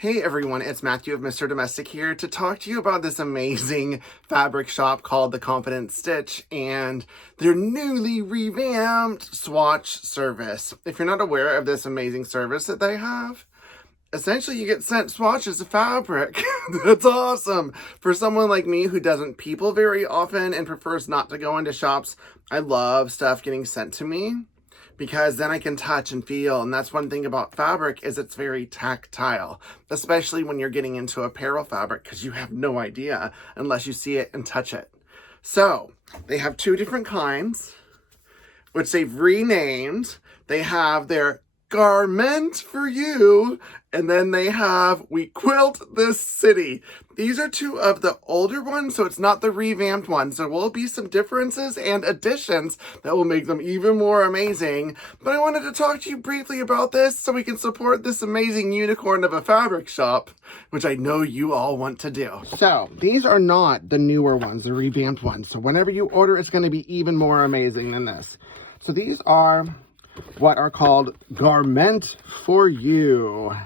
Hey everyone, it's Matthew of Mr. Domestic here to talk to you about this amazing fabric shop called The Confident Stitch and their newly revamped swatch service. If you're not aware of this amazing service that they have, essentially you get sent swatches of fabric. That's awesome. For someone like me who doesn't people very often and prefers not to go into shops, I love stuff getting sent to me, because then I can touch and feel. And that's one thing about fabric is it's very tactile, especially when you're getting into apparel fabric, because you have no idea unless you see it and touch it. So they have two different kinds, which they've renamed. They have their Garment for You, and then they have We Quilt This City. These are two of the older ones, so it's not the revamped ones. There will be some differences and additions that will make them even more amazing. But I wanted to talk to you briefly about this so we can support this amazing unicorn of a fabric shop, which I know you all want to do. So these are not the newer ones, the revamped ones. So whenever you order, it's going to be even more amazing than this. So these are what are called Garment for You.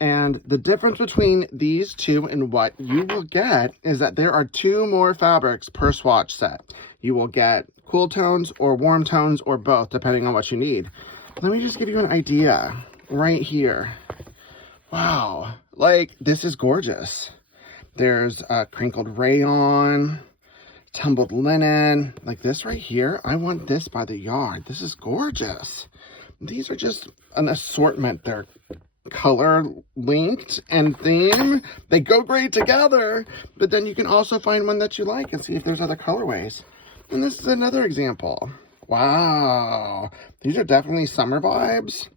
And the difference between these two and what you will get is that there are two more fabrics per swatch set. You will get cool tones or warm tones or both, depending on what you need. Let me just give you an idea right here. Wow, like this is gorgeous. There's crinkled rayon, tumbled linen, like this right here. I want this by the yard. This is gorgeous. These are just an assortment. They're color linked and theme. They go great together, but then you can also find one that you like and see if there's other colorways. And this is another example. Wow, these are definitely summer vibes,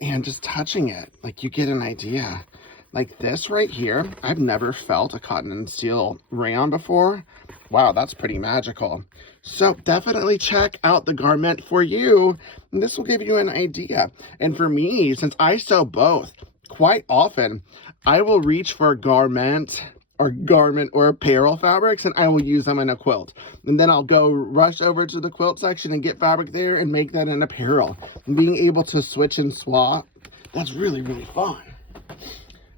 and just touching it, like you get an idea. Like this right here, I've never felt a cotton and steel rayon before. Wow, that's pretty magical. So definitely check out the Garment for You. And this will give you an idea. And for me, since I sew both, quite often, I will reach for garment or apparel fabrics, and I will use them in a quilt. And then I'll go rush over to the quilt section and get fabric there and make that an apparel. And being able to switch and swap, that's really, really fun.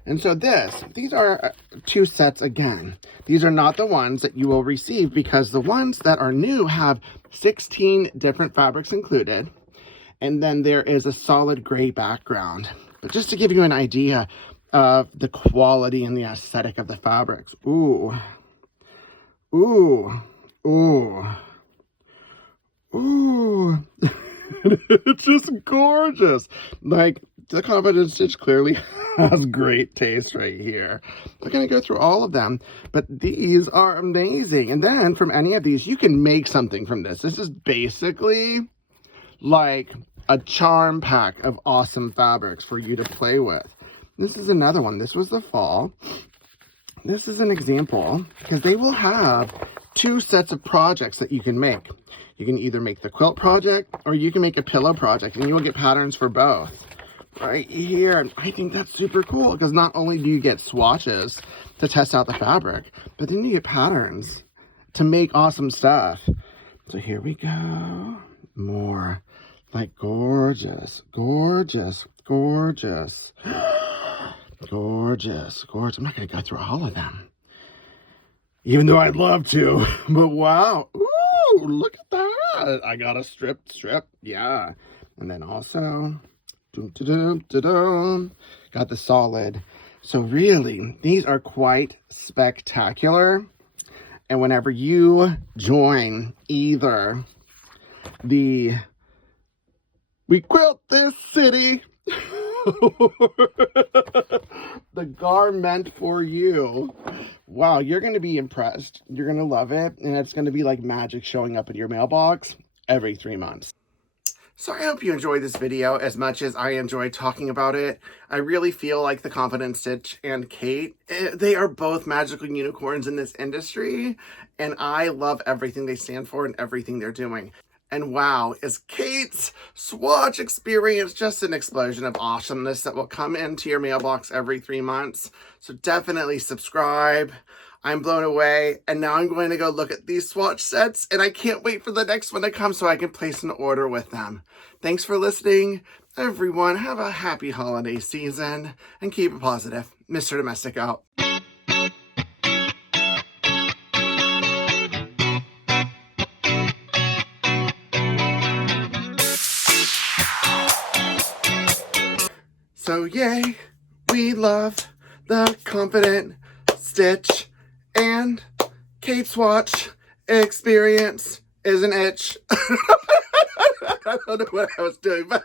And so these are two sets again. These are not the ones that you will receive, because the ones that are new have 16 different fabrics included. And then there is a solid gray background. But just to give you an idea of the quality and the aesthetic of the fabrics. Ooh. Ooh. Ooh. Ooh. It's just gorgeous. Like, the Confident Stitch clearly has great taste right here. I'm going to go through all of them, but these are amazing. And then from any of these, you can make something from this. This is basically like a charm pack of awesome fabrics for you to play with. This is another one. This was the fall. This is an example, because they will have two sets of projects that you can make. You can either make the quilt project or you can make a pillow project, and you will get patterns for both right here. And I think that's super cool, because not only do you get swatches to test out the fabric, but then you get patterns to make awesome stuff. So here we go. More. Like gorgeous, gorgeous, gorgeous. Gorgeous, gorgeous. I'm not going to go through all of them, even though I'd love to. But wow. Ooh, look at that. I got a strip. Yeah. And then also, got the solid. So really, these are quite spectacular. And whenever you join either the We Quilt This City the Garment for You, wow, you're going to be impressed. You're going to love it. And it's going to be like magic showing up in your mailbox every 3 months. So I hope you enjoyed this video as much as I enjoyed talking about it. I really feel like the Confident Stitch and Kate, they are both magical unicorns in this industry. And I love everything they stand for and everything they're doing. And wow, is Kate's swatch experience just an explosion of awesomeness that will come into your mailbox every 3 months. So definitely subscribe. I'm blown away. And now I'm going to go look at these swatch sets, and I can't wait for the next one to come so I can place an order with them. Thanks for listening. Everyone, have a happy holiday season and keep it positive. Mr. Domestic out. So yay, we love the Confident Stitch, and Kate's Swatch experience is an itch. I don't know what I was doing, but